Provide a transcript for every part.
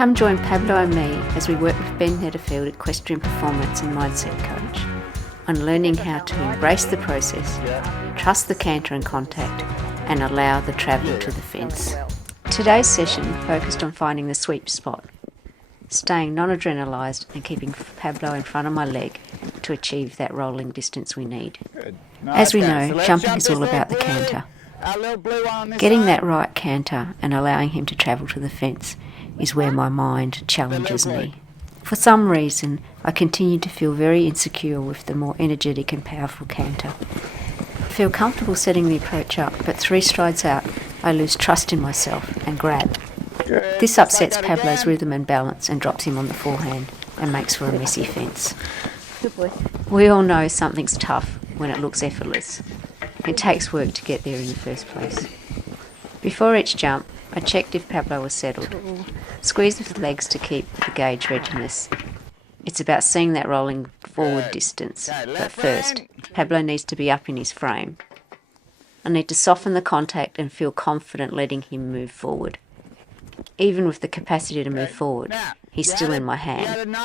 Come join Pablo and me as we work with Ben Netterfield, Equestrian Performance and Mindset Coach, on learning how to embrace the process, trust the canter and contact, and allow the travel to the fence. Today's session focused on finding the sweet spot, staying non-adrenalised and keeping Pablo in front of my leg to achieve that rolling distance we need. As we know, jumping is all about the canter. Getting that right canter and allowing him to travel to the fence is where my mind challenges me. For some reason, I continue to feel very insecure with the more energetic and powerful canter. I feel comfortable setting the approach up, but 3 strides out, I lose trust in myself and grab. This upsets Pablo's rhythm and balance and drops him on the forehand and makes for a messy fence. Good boy. We all know something's tough when it looks effortless. It takes work to get there in the first place. Before each jump, I checked if Pablo was settled. Squeezed with the legs to keep the gauge readiness. It's about seeing that rolling forward distance. But first, Pablo needs to be up in his frame. I need to soften the contact and feel confident letting him move forward. Even with the capacity to move forward, he's still in my hand.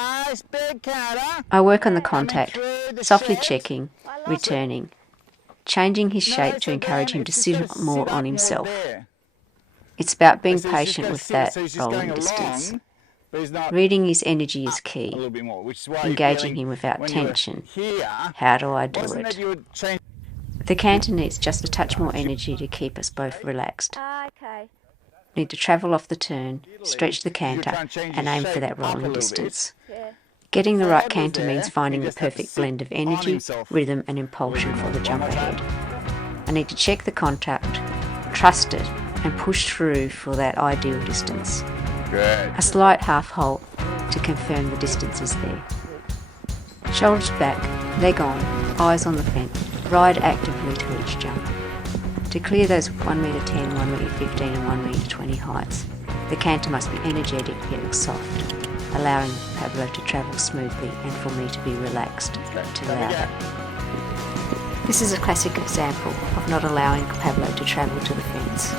I work on the contact, softly checking, returning, changing his shape to encourage him to sit more on himself. It's about being patient with that rolling distance. Reading his energy is key. Engaging him without tension. How do I do it? The canter needs just a touch more energy to keep us both relaxed. Need to travel off the turn, stretch the canter, and aim for that rolling distance. Getting the right canter means finding the perfect blend of energy, rhythm, and impulsion for the jump ahead. I need to check the contact, trust it, and push through for that ideal distance. A slight half halt to confirm the distance is there. Shoulders back, leg on, eyes on the fence, ride actively to each jump. To clear those 1 metre 10, 1 metre 15 and 1 metre 20 heights, the canter must be energetic yet soft, allowing Pablo to travel smoothly and for me to be relaxed to allow that. This is a classic example of not allowing Pablo to travel to the fence.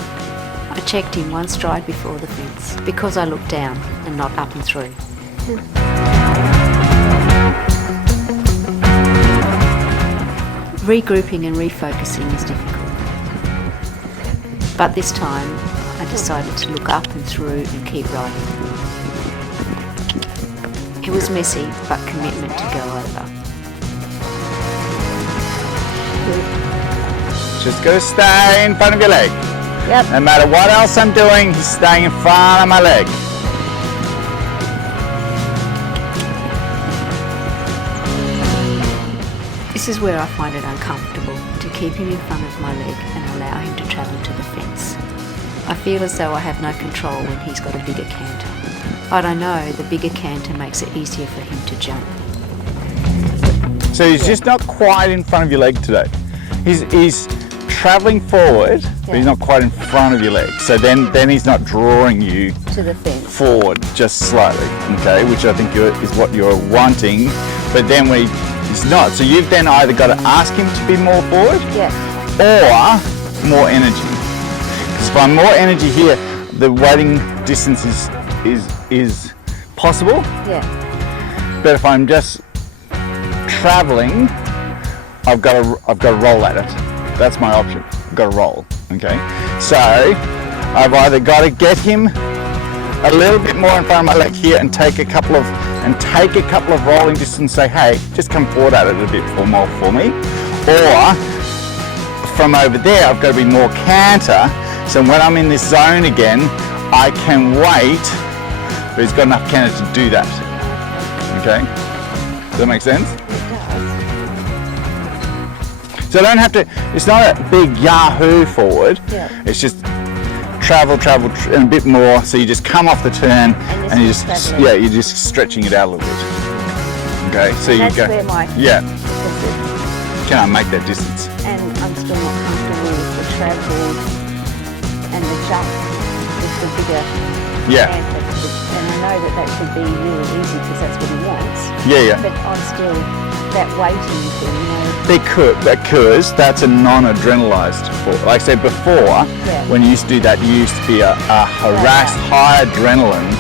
I checked him 1 stride before the fence because I looked down and not up and through. Regrouping and refocusing is difficult. But this time I decided to look up and through and keep riding. It was messy, but commitment to go over. Just gotta stay in front of your leg. Yep. No matter what else I'm doing, he's staying in front of my leg. This is where I find it uncomfortable to keep him in front of my leg and allow him to travel to the fence. I feel as though I have no control when he's got a bigger canter. But I know the bigger canter makes it easier for him to jump. So he's just not quite in front of your leg today. He's travelling forward, but he's not quite in front of your leg. So then he's not drawing you To the fence. forward just slightly, okay, which I think is what you're wanting. But then when he's not, so you've then either got to ask him to be more forward or more energy. Because if I'm more energy here, the waiting distance is possible. Yeah. But if I'm just traveling, I've got to roll at it. That's my option. I've got to roll. Okay. So I've either got to get him a little bit more in front of my leg here and take a couple of rolling distance and say, hey, just come forward at it a bit more for me. Or from over there, I've got to be more canter. So when I'm in this zone again, I can wait, but he's got enough canter to do that. Okay? Does that make sense? So I don't have to, it's not a big yahoo forward. Yeah. It's just travel and a bit more. So you just come off the turn and you're just stretching it out a little bit. Okay, so you That's go. where my Can I make that distance? and I'm still not comfortable with the travel and the jump with the bigger canter. And I know that should be really easy because that's what he wants. Yeah. But I'm still that waiting thing, you know. Because that's a non-adrenalised sport. Like I said before, when you used to do that, you used to be a harassed, high adrenaline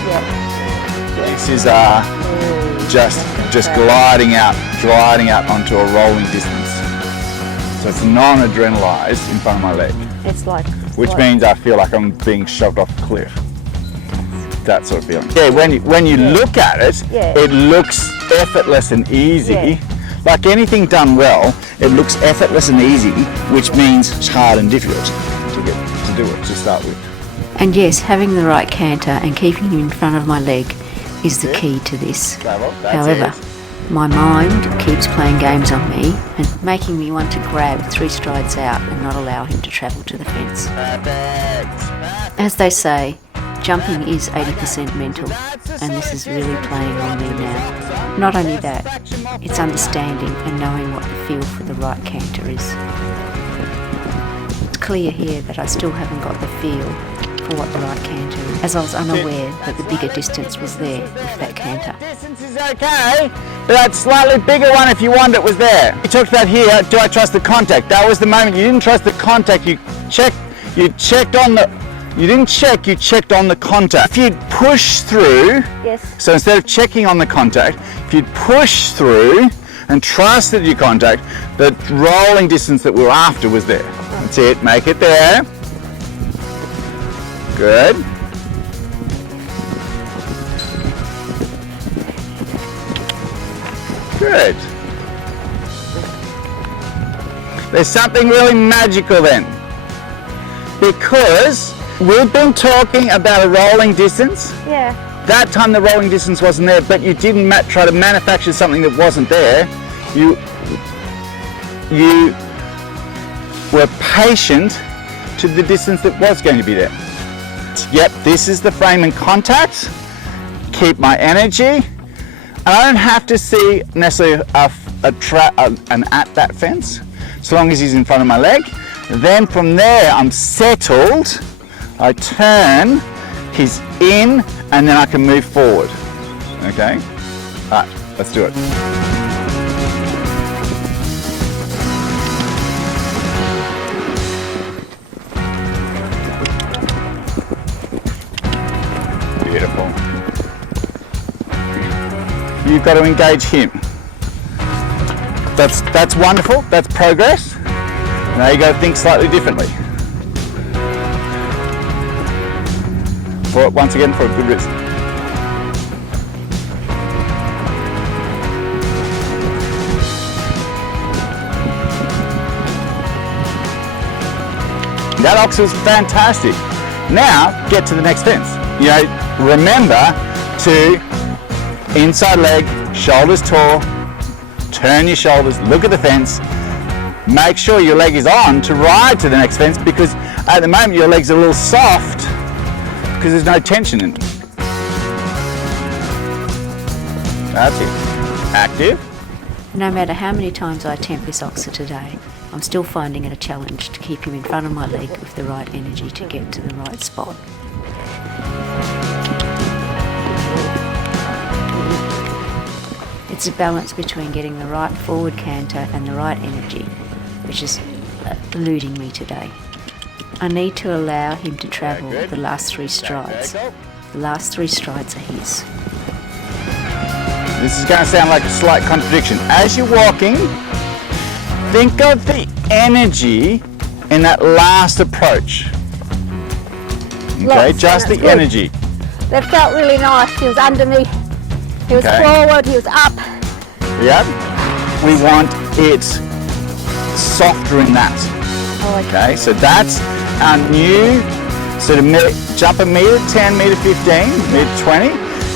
This is just gliding out onto a rolling distance. So it's non-adrenalised in front of my leg. It's like... Which means I feel like I'm being shoved off a cliff. That sort of feeling. Yeah, when you look at it, it looks effortless and easy. Yeah. Like anything done well, it looks effortless and easy, which means it's hard and difficult to do it to start with. And yes, having the right canter and keeping him in front of my leg is the key to this. However, my mind keeps playing games on me and making me want to grab 3 strides out and not allow him to travel to the fence. As they say, jumping is 80% mental, and this is really playing on me now. Not only that, it's understanding and knowing what the feel for the right canter is. It's clear here that I still haven't got the feel for what the right canter is, as I was unaware that the bigger distance was there with that canter. Distance is okay, but that slightly bigger one, if you want it, was there. You talked about here, do I trust the contact? That was the moment you didn't trust the contact. You checked on the... You didn't check, you checked on the contact. If you'd push through, so instead of checking on the contact, if you'd push through and trusted your contact, the rolling distance that we were after was there. That's it, make it there. Good. Good. There's something really magical then, because we've been talking about a rolling distance. Yeah. That time the rolling distance wasn't there, but you didn't try to manufacture something that wasn't there. You were patient to the distance that was going to be there. Yep, this is the frame and contact. Keep my energy. And I don't have to see necessarily an at that fence, as long as he's in front of my leg. Then from there, I'm settled. I turn, he's in, and then I can move forward. Okay? All right, let's do it. Beautiful. You've got to engage him. That's wonderful, that's progress. Now you got to think slightly differently. Once again, for a good reason. That ox was fantastic. Now, get to the next fence. You know, remember to inside leg, shoulders tall, turn your shoulders, look at the fence, make sure your leg is on to ride to the next fence, because at the moment your legs are a little soft because there's no tension in them. That's it. Active. No matter how many times I attempt this oxer today, I'm still finding it a challenge to keep him in front of my leg with the right energy to get to the right spot. It's a balance between getting the right forward canter and the right energy, which is eluding me today. I need to allow him to travel the last 3 strides. The last 3 strides are his. This is going to sound like a slight contradiction. As you're walking, think of the energy in that last approach. Okay, just the energy. That felt really nice. He was underneath. He was forward, he was up. Yep. We want it softer in that. Okay, so that's our new sort of jump a metre, 10, metre 15, metre 20.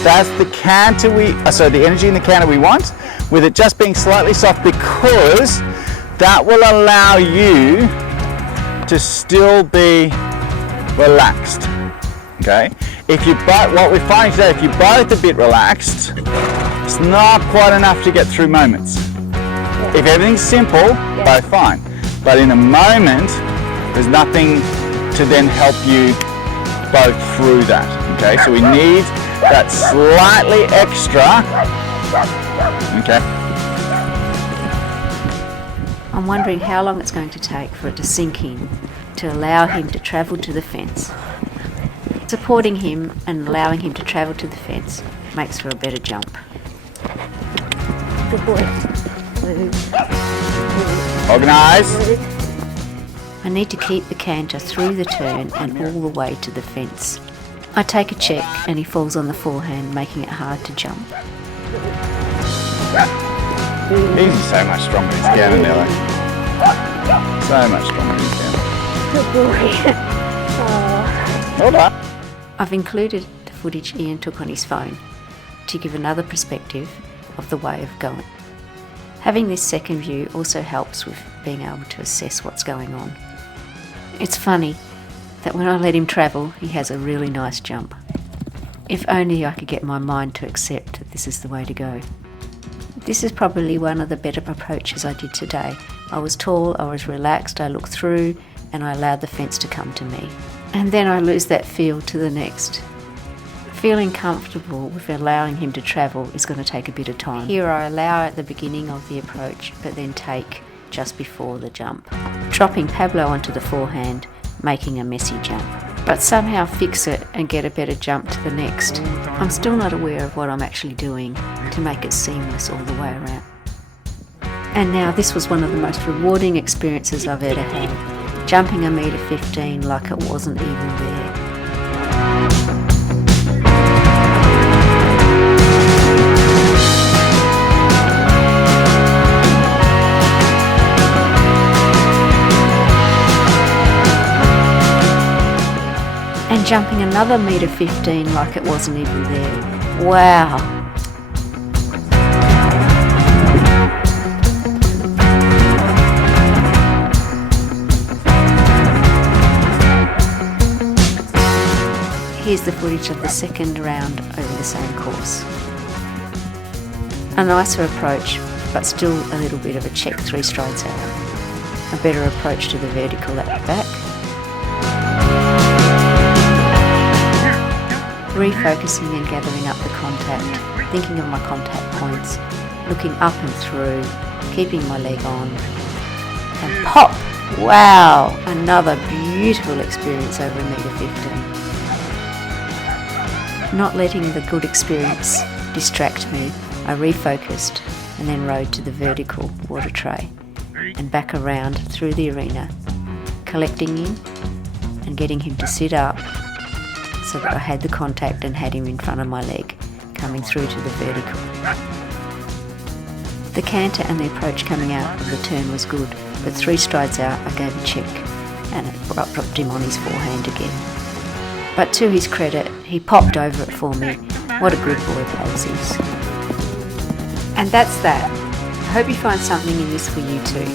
That's the canter the energy in the canter we want, with it just being slightly soft, because that will allow you to still be relaxed. Okay? If you what we're finding today, if you're both a bit relaxed, it's not quite enough to get through moments. If everything's simple, both fine. But in a moment, there's nothing to then help you both through that. Okay, so we need that slightly extra. Okay. I'm wondering how long it's going to take for it to sink in to allow him to travel to the fence. Supporting him and allowing him to travel to the fence makes for a better jump. Good boy. Organise. I need to keep the canter through the turn and all the way to the fence. I take a check and he falls on the forehand, making it hard to jump. He's so much stronger than his counter, Nelly. So much stronger than his counter. Good boy. Well done. I've included the footage Ian took on his phone to give another perspective of the way of going. Having this second view also helps with being able to assess what's going on. It's funny that when I let him travel, he has a really nice jump. If only I could get my mind to accept that this is the way to go. This is probably one of the better approaches I did today. I was tall, I was relaxed, I looked through, and I allowed the fence to come to me. And then I lose that feel to the next. Feeling comfortable with allowing him to travel is going to take a bit of time. Here I allow at the beginning of the approach, but then take just before the jump. Dropping Pablo onto the forehand, making a messy jump. But somehow fix it and get a better jump to the next. I'm still not aware of what I'm actually doing to make it seamless all the way around. And now this was one of the most rewarding experiences I've ever had. Jumping 1.15 meters like it wasn't even there. And jumping another 1.15 meters like it wasn't even there. Wow! Here's the footage of the second round over the same course. A nicer approach, but still a little bit of a check 3 strides out. A better approach to the vertical at the back. Refocusing and gathering up the contact, thinking of my contact points, looking up and through, keeping my leg on, and pop! Wow! Another beautiful experience over 1.15 meters. Not letting the good experience distract me, I refocused and then rode to the vertical water tray and back around through the arena, collecting him and getting him to sit up so that I had the contact and had him in front of my leg, coming through to the vertical. The canter and the approach coming out of the turn was good, but 3 strides out I gave a check and it dropped him on his forehand again. But to his credit, he popped over it for me. What a good boy Pablo is. And that's that. I hope you find something in this for you too.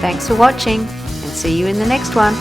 Thanks for watching and see you in the next one.